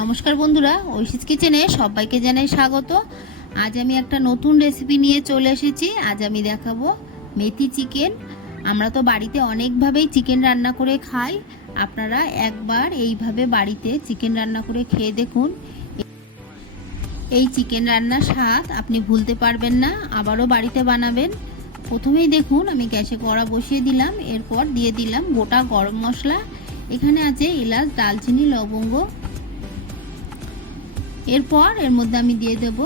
নমস্কার বন্ধুরা, ঐশিস কিচেনে সবাইকে জানাই স্বাগত। আজ আমি একটা নতুন রেসিপি নিয়ে চলে এসেছি। আজ আমি দেখাবো মেথি চিকেন। আমরা তো বাড়িতে অনেকভাবেই চিকেন রান্না করে খাই। আপনারা একবার এইভাবে বাড়িতে চিকেন রান্না করে খেয়ে দেখুন। এই চিকেন রান্নার স্বাদ আপনি ভুলতে পারবেন না, আবারও বাড়িতে বানাবেন। প্রথমেই দেখুন, আমি গ্যাসে কড়া বসিয়ে দিলাম, এরপর দিয়ে দিলাম গোটা গরম মশলা। এখানে আছে এলাচ, দালচিনি, লবঙ্গ এরপর এর মধ্যে আমি দিয়ে দেব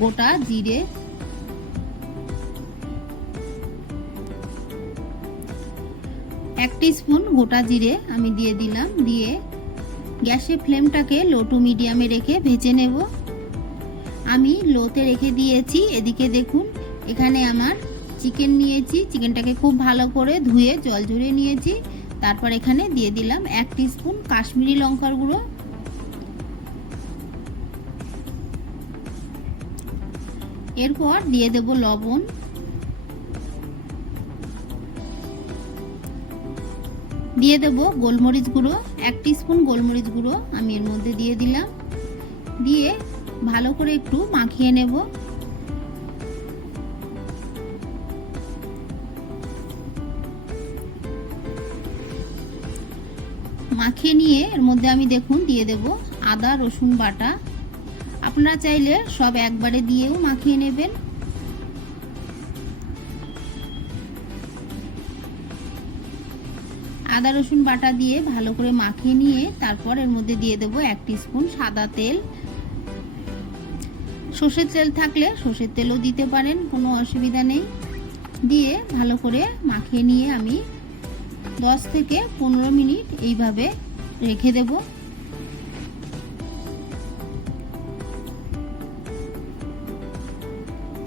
গোটা জিরে। এক স্পুন গোটা জিরে আমি দিয়ে দিলাম, দিয়ে গ্যাসের ফ্লেমটাকে লো টু মিডিয়ামে রেখে ভেজে নেব। আমি লোতে রেখে দিয়েছি, এদিকে দেখুন, এখানে আমার চিকেন নিয়েছি, চিকেনটাকে খুব ভালো করে ধুয়ে জল ঝরিয়ে নিয়েছি। তারপর এখানে দিয়ে দিলাম এক স্পুন কাশ্মীরি লঙ্কার গুঁড়ো। এরপর দিয়ে দেব লবণ। দিয়ে দেব গোলমরিচ গুঁড়ো, এক স্পুন গোলমরিচ গুঁড়ো আমি এর মধ্যে দিয়ে দিলাম। দিয়ে ভালো করে একটু মাখিয়ে নেব। মাখিয়ে নিয়ে এর মধ্যে আমি দেখুন দিয়ে দেব আদা রসুন বাটা। আপনারা চাইলে সব একবারে দিয়েও মাখিয়ে নেবেন। আদা, রসুন বাটা দিয়ে ভালো করে মাখিয়ে নিয়ে তারপর এর মধ্যে দিয়ে দেবো এক স্পুন সাদা তেল। সর্ষের তেল থাকলে সর্ষের তেলও দিতে পারেন, কোনো অসুবিধা নেই। দিয়ে ভালো করে মাখিয়ে নিয়ে আমি দশ থেকে পনেরো মিনিট এইভাবে রেখে দেবো।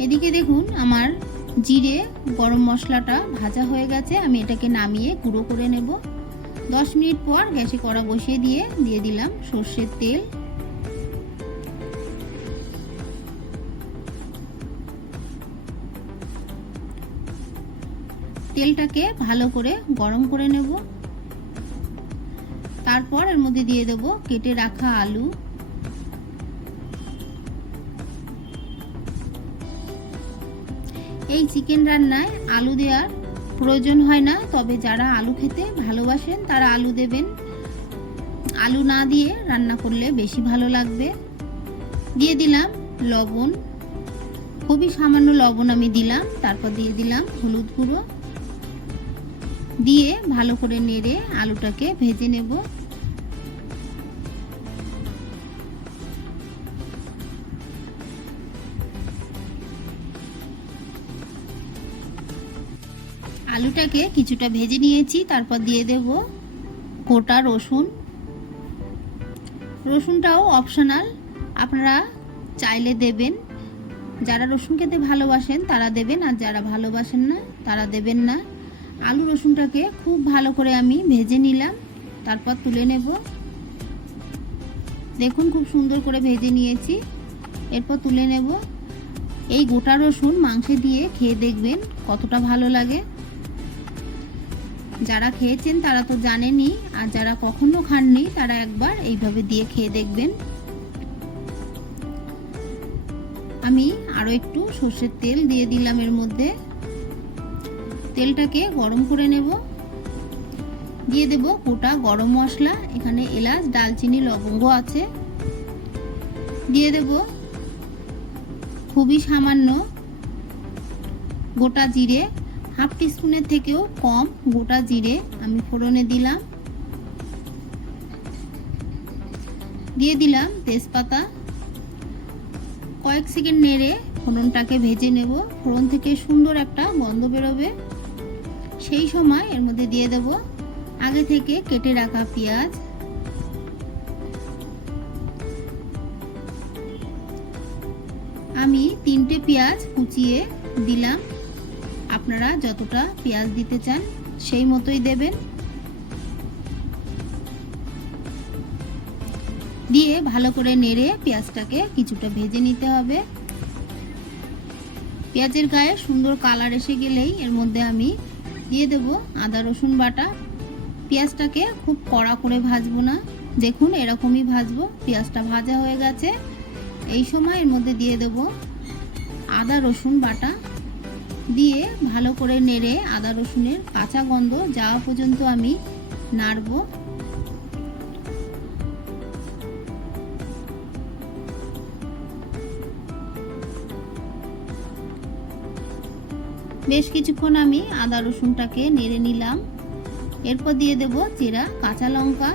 এদিকে দেখুন, আমার জিরে গরম মশলাটা ভাজা হয়ে গেছে। আমি এটাকে নামিয়ে গুঁড়ো করে নেব। দশ মিনিট পর গ্যাসে কড়া বসিয়ে দিয়ে দিয়ে দিলাম সর্ষের তেল। তেলটাকে ভালো করে গরম করে নেব। তারপর এর মধ্যে দিয়ে দেব কেটে রাখা আলু। এই চিকেন রান্নায় আলু দেওয়ার প্রয়োজন হয় না, তবে যারা আলু খেতে ভালোবাসেন তারা আলু দেবেন। আলু না দিয়ে রান্না করলে বেশি ভালো লাগবে। দিয়ে দিলাম লবণ। খুবই সামান্য লবণ আমি দিলাম, তারপর দিয়ে দিলাম হলুদ গুঁড়ো। দিয়ে ভালো করে নেড়ে আলুটাকে ভেজে নেব। আলুটাকে কিছুটা ভেজে নিয়েছি, তারপর দিয়ে দেব গোটা রসুন। রসুনটাও অপশনাল আপনারা চাইলে দেবেন। যারা রসুন খেতে ভালোবাসেন, তারা দেবেন, আর যারা ভালোবাসেন না, তারা দেবেন না। আলু রসুনটাকে খুব ভালো করে আমি ভেজে নিলাম, তারপর তুলে নেব। দেখুন, খুব সুন্দর করে ভেজে নিয়েছি। এরপর তুলে নেব। এই গোটা রসুন মাংসে দিয়ে খেয়ে দেখবেন কতটা ভালো লাগে। যারা খেয়েছেন তারা তো জানেনই, আর যারা কখনো খাননি তারা একবার এইভাবে দিয়ে খেয়ে দেখবেন। আমি আরও একটু সর্ষের তেল দিয়ে দিলাম এর মধ্যে। তেলটাকে গরম করে নেব। দিয়ে দেব গোটা গরম মশলা, এখানে এলাচ, ডালচিনি, লবঙ্গ আছে। দিয়ে দেব খুবই সামান্য গোটা জিরে হাফ টিস্পুনের থেকেও কম গোটা জিরে আমি ফোড়নে দিলাম। দিয়ে দিলাম তেজপাতা। কয়েক সেকেন্ড নেড়ে ফোড়নটাকে ভেজে নেব। ফোড়ন থেকে সুন্দর একটা গন্ধ বেরোবে। সেই সময় এর মধ্যে দিয়ে দেব আগে থেকে কেটে রাখা পেঁয়াজ। আমি তিনটে পেঁয়াজ কুচিয়ে দিলাম। আপনারা যতটা পেঁয়াজ দিতে চান, সেই মতোই দেবেন। দিয়ে ভালো করে নেড়ে পেঁয়াজটাকে কিছুটা ভেজে নিতে হবে। পেঁয়াজের গায়ে সুন্দর কালার এসে গেলেই এর মধ্যে আমি দিয়ে দেব আদা, রসুন বাটা। পেঁয়াজটাকে খুব কড়া করে ভাজবো না। দেখুন, এরকমই ভাজবো। পেঁয়াজটা ভাজা হয়ে গেছে। এই সময় এর মধ্যে দিয়ে দেব আদা, রসুন বাটা। দিয়ে ভালো করে নেড়ে আদা রসুনের কাঁচা গন্ধ যাওয়া পর্যন্ত আমি নাড়বো। বেশ কিছুক্ষণ আমি আদা রসুনটাকে নেড়ে নিলাম। এরপর দিয়ে দেব চেরা কাঁচা লঙ্কা।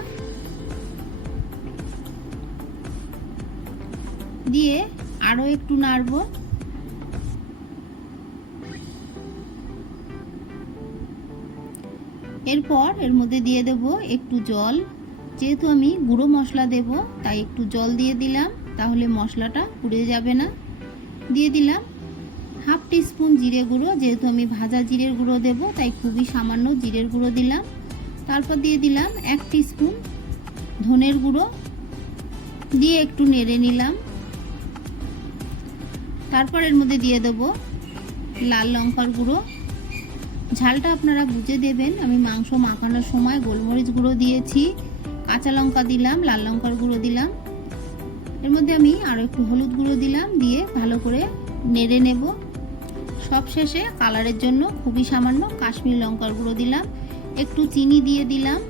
দিয়ে আরও একটু নাড়ব। এরপর এর মধ্যে দিয়ে দেব একটু জল। যেহেতু আমি গুঁড়ো মশলা দেব, তাই একটু জল দিয়ে দিলাম, তাহলে মশলাটা পুড়ে যাবে না। দিয়ে দিলাম হাফ টিস্পুন জিরে গুঁড়ো, যেহেতু আমি ভাজা জিরের গুঁড়ো দেব, তাই খুবই সামান্য জিরের গুঁড়ো দিলাম। তারপর দিয়ে দিলাম এক টিস্পুন ধনের গুঁড়ো, দিয়ে একটু নেড়ে নিলাম। তারপর এর মধ্যে দিয়ে দেব লাল লঙ্কার গুঁড়ো। ঝালটা আপনারা বুঝে দেবেন। আমি মাংস মাখানোর সময় গোলমরিচ গুঁড়ো দিয়েছি, কাঁচা লঙ্কা দিলাম, লাল লঙ্কার গুঁড়ো দিলাম। এর মধ্যে আমি আরও একটু হলুদ গুঁড়ো দিলাম, দিয়ে ভালো করে নেড়ে নেব। সব শেষে কালারের জন্য খুবই সামান্য কাশ্মীর লঙ্কার গুঁড়ো দিলাম, একটু চিনি দিয়ে দিলাম।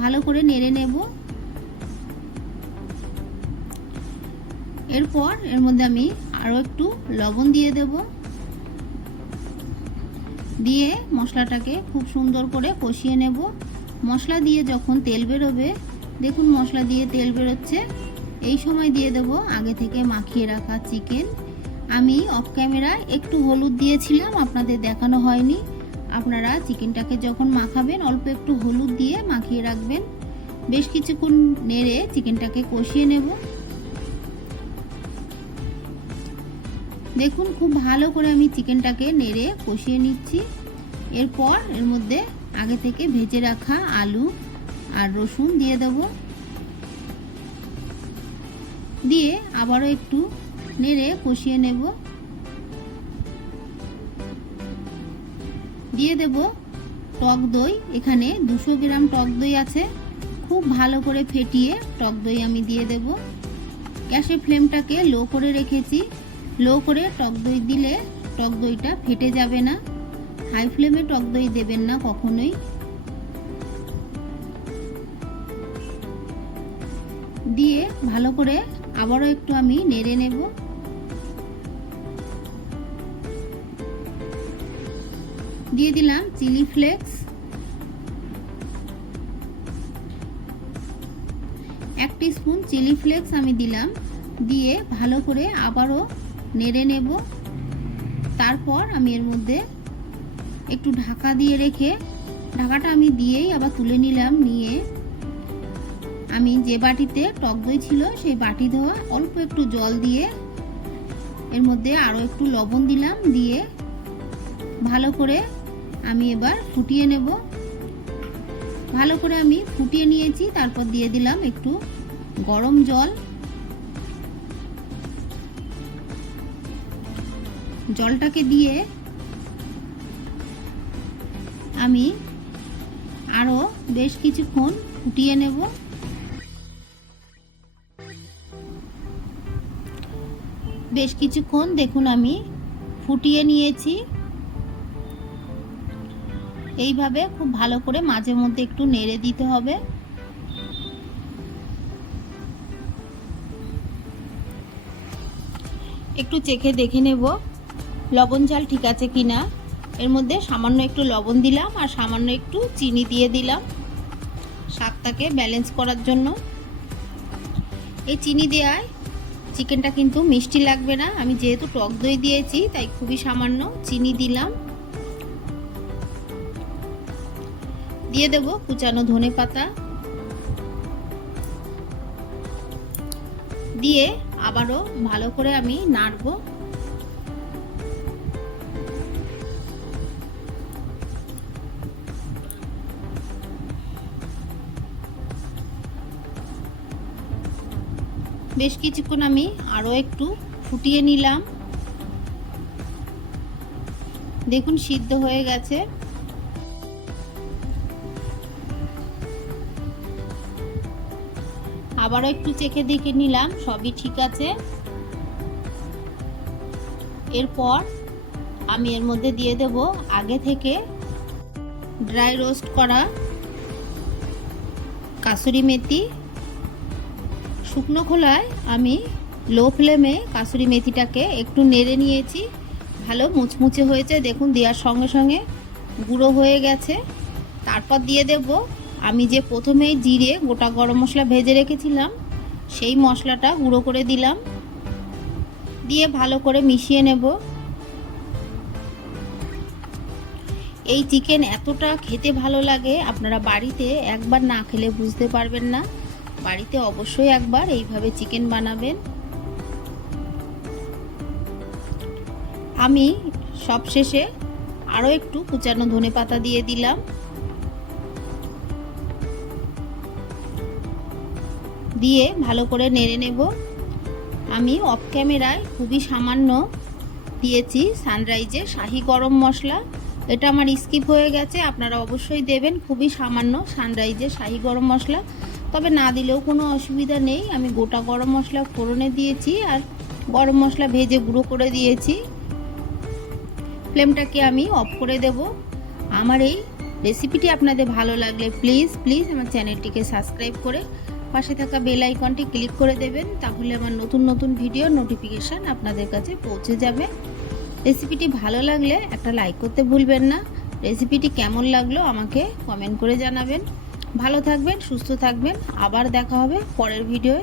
ভালো করে নেড়ে নেব। এরপর এর মধ্যে আমি আরও একটু লবণ দিয়ে দেব। দিয়ে মশলাটাকে খুব সুন্দর করে কষিয়ে নেব। মশলা দিয়ে যখন তেল বেরোবে, দেখুন মশলা দিয়ে তেল বেরোচ্ছে। এই সময় দিয়ে দেব আগে থেকে মাখিয়ে রাখা চিকেন। আমি অফ ক্যামেরায় একটু হলুদ দিয়েছিলাম, আপনাদের দেখানো হয়নি। আপনারা চিকেনটাকে যখন মাখাবেন, অল্প একটু হলুদ দিয়ে মাখিয়ে রাখবেন। বেশ কিছুক্ষণ নেড়ে চিকেনটাকে কষিয়ে নেব। দেখুন, খুব ভালো করে আমি চিকেনটাকে নেড়ে কষিয়ে নিচ্ছি। এরপর এর মধ্যে আগে থেকে ভেজে রাখা আলু আর রসুন দিয়ে দেব। দিয়ে আবারও একটু নেড়ে কষিয়ে নেব। দিয়ে দেব টক দই। এখানে দুশো গ্রাম টক দই আছে। খুব ভালো করে ফেটিয়ে টক দই আমি দিয়ে দেব। গ্যাসের ফ্লেমটাকে লো করে রেখেছি। লো করে টক দই দিলে টক দইটা ফেটে যাবে না। হাই ফ্লেমে টক দই দেবেন না কখনোই। দিয়ে ভালো করে আবারও একটু আমি নেড়ে নেব। দিয়ে দিলাম চিলি ফ্লেক্স। এক স্পুন চিলি ফ্লেক্স আমি দিলাম। দিয়ে ভালো করে আবারও নেড়ে নেব। তারপর আমি এর মধ্যে একটু ঢাকা দিয়ে রেখে, ঢাকাটা আমি দিয়েই আবার তুলে নিলাম, নিয়ে আমি যে বাটিতে টক দই ছিল সেই বাটি ধোয়া অল্প একটু জল দিয়ে এর মধ্যে আরও একটু লবণ দিলাম, দিয়ে ভালো করে আমি এবার ফুটিয়ে নেব। ভালো করে আমি ফুটিয়ে নিয়েছি, তারপর দিয়ে দিলাম একটু গরম জল। জলটাকে দিয়ে আমি আরও বেশ কিছুক্ষণ ফুটিয়ে নেব। বেশ কিছুক্ষণ দেখুন আমি ফুটিয়ে নিয়েছি। এইভাবে খুব ভালো করে মাঝে মধ্যে একটু নেড়ে দিতে হবে। একটু চেখে দেখে নেব। লবণ ঝাল ঠিক আছে কি না এর মধ্যে সামান্য একটু লবণ দিলাম আর সামান্য একটু চিনি দিয়ে দিলাম স্বাদটাকে ব্যালেন্স করার জন্য। এই চিনি দেওয়ায় চিকেনটা কিন্তু মিষ্টি লাগবে না। আমি যেহেতু টক দই দিয়েছি, তাই খুবই সামান্য চিনি দিলাম। দিয়ে দেব কুচানো ধনে পাতা। দিয়ে আবারও ভালো করে আমি নাড়বো। বেশ কিছুক্ষণ আমি আরও একটু ফুটিয়ে নিলাম। দেখুন, সিদ্ধ হয়ে গেছে। আবারও একটু চেখে দেখে নিলাম, সবই ঠিক আছে। এরপর আমি এর মধ্যে দিয়ে দেব আগে থেকে ড্রাই রোস্ট করা কাসুরি মেথি। শুকনো খোলায় আমি লো ফ্লেমে কাসুরি মেথিটাকে একটু নেড়ে নিয়েছি। ভালো মুচমুচে হয়েছে। দেখুন, দেওয়ার সঙ্গে সঙ্গে গুঁড়ো হয়ে গেছে। তারপর দিয়ে দেব, আমি যে প্রথমেই জিরে গোটা গরম মশলা ভেজে রেখেছিলাম, সেই মশলাটা গুঁড়ো করে দিলাম। দিয়ে ভালো করে মিশিয়ে নেব। এই চিকেন এতটা খেতে ভালো লাগে, আপনারা বাড়িতে একবার না খেলে বুঝতে পারবেন না। বাড়িতে অবশ্যই একবার এইভাবে চিকেন বানাবেন। আমি সবশেষে আরও একটু কুচানো ধনে পাতা দিয়ে দিলাম। দিয়ে ভালো করে নেড়ে নেব। আমি অফ ক্যামেরায় খুবই সামান্য দিয়েছি সানরাইজে শাহি গরম মশলা। এটা আমার স্কিপ হয়ে গেছে, আপনারা অবশ্যই দেবেন। খুবই সামান্য সানরাইজে শাহি গরম মশলা। তবে না দিলেও কোনো অসুবিধা নেই। আমি গোটা গরম মশলা ফোড়নে দিয়েছি আর গরম মশলা ভেজে গুঁড়ো করে দিয়েছি। ফ্লেমটাকে আমি অফ করে দেব। আমার এই রেসিপিটি আপনাদের ভালো লাগলে প্লিজ প্লিজ আমার চ্যানেলটিকে সাবস্ক্রাইব করে পাশে থাকা বেল আইকনটি ক্লিক করে দেবেন, তাহলে আমার নতুন নতুন ভিডিও নোটিফিকেশান আপনাদের কাছে পৌঁছে যাবে। রেসিপিটি ভালো লাগলে একটা লাইক করতে ভুলবেন না। রেসিপিটি কেমন লাগল আমাকে কমেন্ট করে জানাবেন। ভালো থাকবেন সুস্থ থাকবেন। আবার দেখা হবে পরের ভিডিওয়ে।